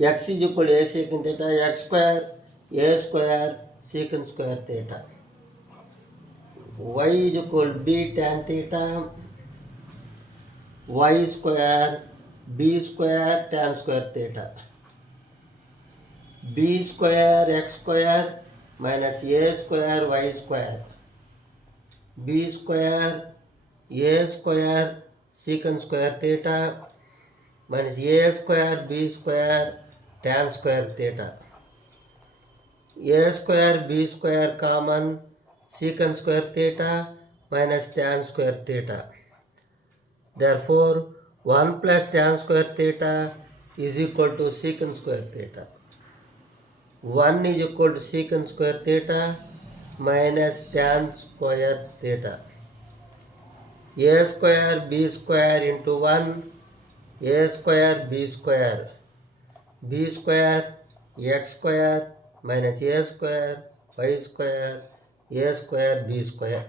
x is equal to a secant theta, x square a square secant square theta, y is equal to b tan theta, y square b square tan square theta, b square x square minus a square y square, b square a square secant square theta minus a square b square tan square theta, a square b square common secant square theta minus tan square theta. Therefore 1 plus tan square theta is equal to secant square theta. 1 is equal to secant square theta minus tan square theta. A square b square into 1, a square b square, b square x square minus a square y square, a square b square.